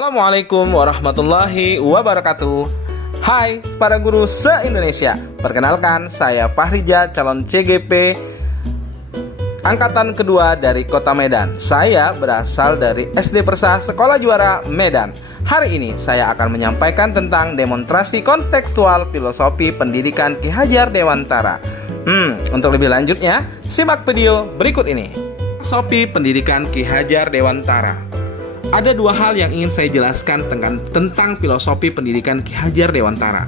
Assalamualaikum warahmatullahi wabarakatuh. Hai para guru se-Indonesia. Perkenalkan, saya Fahrija, calon CGP Angkatan kedua dari Kota Medan. Saya berasal dari SD Persa Sekolah Juara Medan. Hari ini saya akan menyampaikan tentang demonstrasi kontekstual filosofi pendidikan Ki Hajar Dewantara. Untuk lebih lanjutnya, simak video berikut ini. Filosofi pendidikan Ki Hajar Dewantara. Ada dua hal yang ingin saya jelaskan tentang filosofi pendidikan Ki Hajar Dewantara.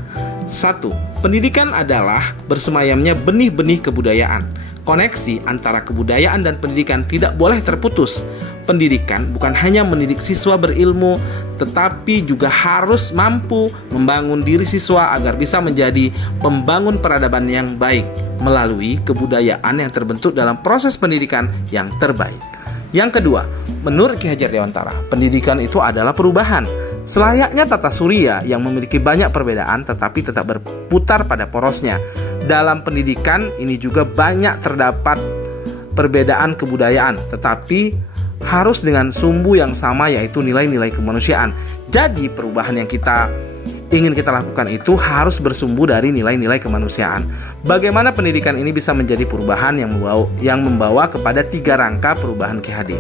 1. Pendidikan adalah bersemayamnya benih-benih kebudayaan. Koneksi antara kebudayaan dan pendidikan tidak boleh terputus. Pendidikan bukan hanya mendidik siswa berilmu, tetapi juga harus mampu membangun diri siswa agar bisa menjadi pembangun peradaban yang baik melalui kebudayaan yang terbentuk dalam proses pendidikan yang terbaik. Yang kedua, menurut Ki Hajar Dewantara, pendidikan itu adalah perubahan. Selayaknya tata surya yang memiliki banyak perbedaan tetapi tetap berputar pada porosnya. Dalam pendidikan ini juga banyak terdapat perbedaan kebudayaan, tetapi harus dengan sumbu yang sama, yaitu nilai-nilai kemanusiaan. Jadi perubahan yang ingin kita lakukan itu harus bersumbu dari nilai-nilai kemanusiaan. Bagaimana pendidikan ini bisa menjadi perubahan yang membawa kepada 3 rangka perubahan Ki Hadi.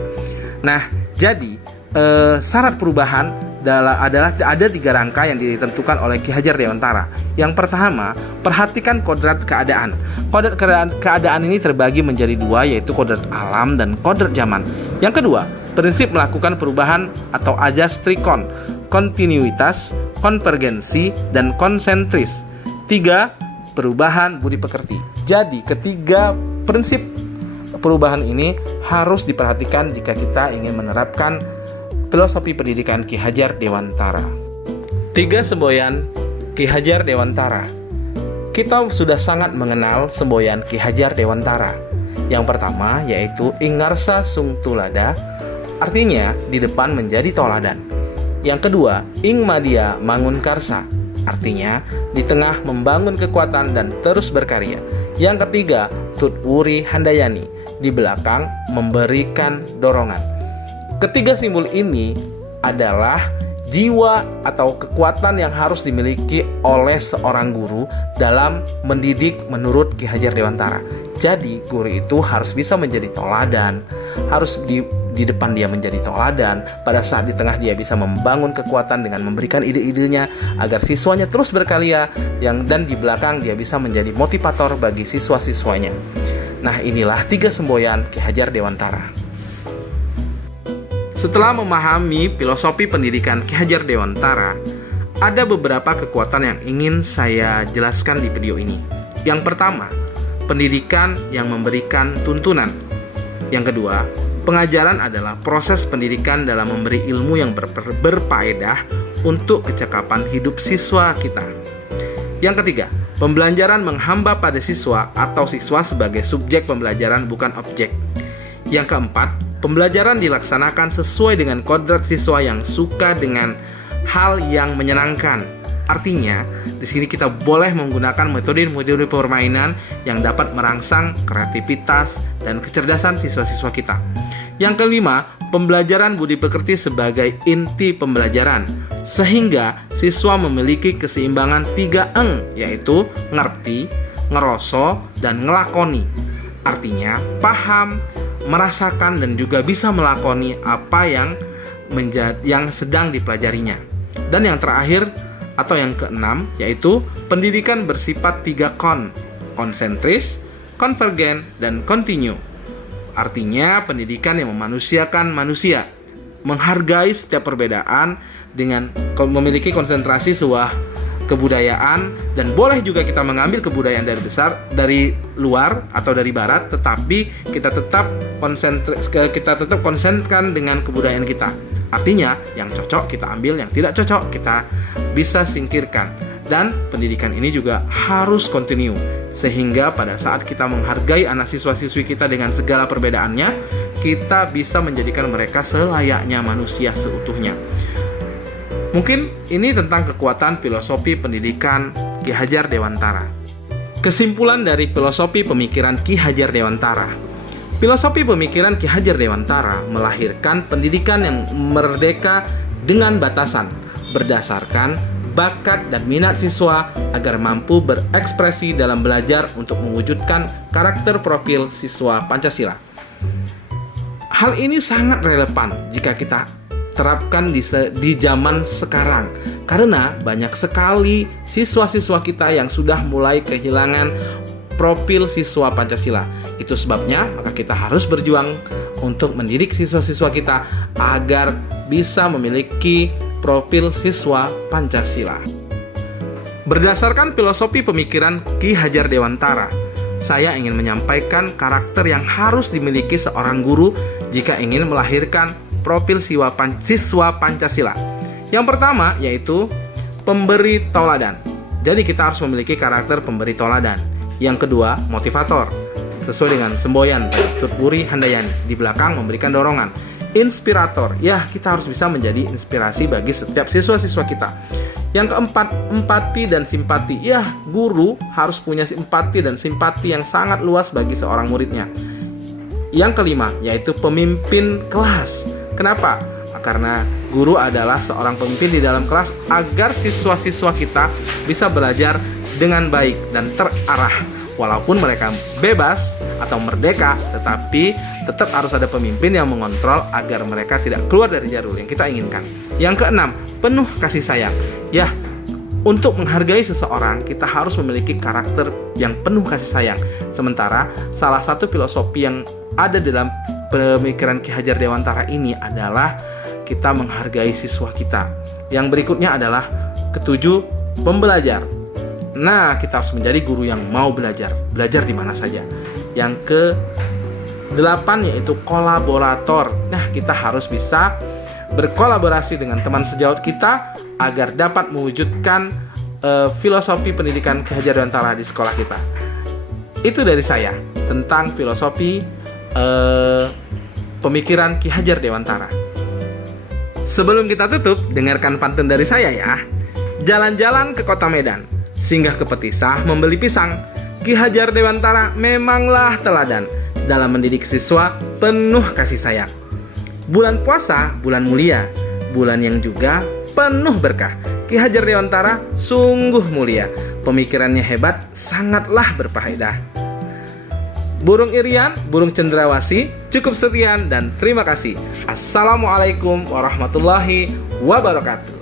Nah, jadi syarat perubahan adalah ada 3 rangka yang ditentukan oleh Ki Hajar Dewantara. Yang pertama, perhatikan kodrat keadaan. Kodrat keadaan ini terbagi menjadi 2, yaitu kodrat alam dan kodrat zaman. Yang kedua, prinsip melakukan perubahan atau ajas trikon, kontinuitas, konvergensi, dan konsentris. 3. Perubahan budi pekerti. Jadi ketiga prinsip perubahan ini harus diperhatikan jika kita ingin menerapkan filosofi pendidikan Ki Hajar Dewantara. 3 semboyan Ki Hajar Dewantara. Kita sudah sangat mengenal semboyan Ki Hajar Dewantara. Yang pertama yaitu Ingarsa Sung Tulada, artinya di depan menjadi toladan. Yang kedua, Ing Madya Mangun Karsa, artinya di tengah membangun kekuatan dan terus berkarya. Yang ketiga, Tut Wuri Handayani, di belakang memberikan dorongan. Ketiga simbol ini adalah jiwa atau kekuatan yang harus dimiliki oleh seorang guru dalam mendidik menurut Ki Hajar Dewantara. Jadi guru itu harus bisa menjadi toladan, harus di depan dia menjadi toladan, pada saat di tengah dia bisa membangun kekuatan dengan memberikan ide-idenya agar siswanya terus berkarya, dan di belakang dia bisa menjadi motivator bagi siswa-siswanya. Nah, inilah 3 semboyan Ki Hajar Dewantara. Setelah memahami filosofi pendidikan Ki Hajar Dewantara, ada beberapa kekuatan yang ingin saya jelaskan di video ini. Yang pertama, pendidikan yang memberikan tuntunan. Yang kedua, pengajaran adalah proses pendidikan dalam memberi ilmu yang berfaedah untuk kecakapan hidup siswa kita. Yang ketiga, pembelajaran menghamba pada siswa atau siswa sebagai subjek pembelajaran bukan objek. Yang keempat, pembelajaran dilaksanakan sesuai dengan kodrat siswa yang suka dengan hal yang menyenangkan. Artinya, di sini kita boleh menggunakan metode-metode permainan yang dapat merangsang kreativitas dan kecerdasan siswa-siswa kita. Yang kelima, pembelajaran budi pekerti sebagai inti pembelajaran, sehingga siswa memiliki keseimbangan 3 eng, yaitu ngerti, ngeroso, dan ngelakoni. Artinya, paham, merasakan, dan juga bisa melakoni apa yang sedang dipelajarinya. Dan yang terakhir atau yang keenam, yaitu pendidikan bersifat 3 konsentris, konvergen, dan kontinu. Artinya pendidikan yang memanusiakan manusia, menghargai setiap perbedaan dengan memiliki konsentrasi sebuah kebudayaan, dan boleh juga kita mengambil kebudayaan dari luar atau dari barat, tetapi kita tetap konsentrasikan dengan kebudayaan kita. Artinya yang cocok kita ambil, yang tidak cocok kita bisa singkirkan. Dan pendidikan ini juga harus kontinu, sehingga pada saat kita menghargai anak siswa-siswi kita dengan segala perbedaannya, kita bisa menjadikan mereka selayaknya manusia seutuhnya. Mungkin ini tentang kekuatan filosofi pendidikan Ki Hajar Dewantara. Kesimpulan dari filosofi pemikiran Ki Hajar Dewantara. Filosofi pemikiran Ki Hajar Dewantara melahirkan pendidikan yang merdeka dengan batasan berdasarkan bakat dan minat siswa agar mampu berekspresi dalam belajar untuk mewujudkan karakter profil siswa Pancasila. Hal ini sangat relevan jika kita terapkan di zaman sekarang, karena banyak sekali siswa-siswa kita yang sudah mulai kehilangan profil siswa Pancasila. Itu sebabnya maka kita harus berjuang untuk mendidik siswa-siswa kita agar bisa memiliki profil siswa Pancasila. Berdasarkan filosofi pemikiran Ki Hajar Dewantara, saya ingin menyampaikan karakter yang harus dimiliki seorang guru jika ingin melahirkan profil siswa Pancasila. Yang pertama yaitu pemberi toladan. Jadi kita harus memiliki karakter pemberi toladan. Yang kedua, motivator. Sesuai dengan semboyan Tutburi Handayani, di belakang memberikan dorongan. Inspirator, ya kita harus bisa menjadi inspirasi bagi setiap siswa-siswa kita. Yang keempat, empati dan simpati. Ya, guru harus punya empati dan simpati yang sangat luas bagi seorang muridnya. Yang kelima, yaitu pemimpin kelas. Kenapa? Karena guru adalah seorang pemimpin di dalam kelas agar siswa-siswa kita bisa belajar dengan baik dan terarah. Walaupun mereka bebas atau merdeka, tetapi tetap harus ada pemimpin yang mengontrol agar mereka tidak keluar dari jalur yang kita inginkan. Yang keenam, penuh kasih sayang. Ya, untuk menghargai seseorang, kita harus memiliki karakter yang penuh kasih sayang. Sementara, salah satu filosofi yang ada dalam pemikiran Ki Hajar Dewantara ini adalah kita menghargai siswa kita. Yang berikutnya adalah ketujuh, pembelajar. Nah, kita harus menjadi guru yang mau belajar di mana saja. Yang ke-8 yaitu kolaborator. Nah, kita harus bisa berkolaborasi dengan teman sejawat kita agar dapat mewujudkan filosofi pendidikan Ki Hajar Dewantara di sekolah kita. Itu dari saya tentang filosofi pemikiran Ki Hajar Dewantara. Sebelum kita tutup, dengarkan pantun dari saya ya. Jalan-jalan ke kota Medan, singgah ke Petisah membeli pisang. Ki Hajar Dewantara memanglah teladan dalam mendidik siswa penuh kasih sayang. Bulan puasa, bulan mulia, bulan yang juga penuh berkah. Ki Hajar Dewantara sungguh mulia, pemikirannya hebat, sangatlah berfaedah. Burung Irian, burung cendrawasih, cukup sekian dan terima kasih. Assalamualaikum warahmatullahi wabarakatuh.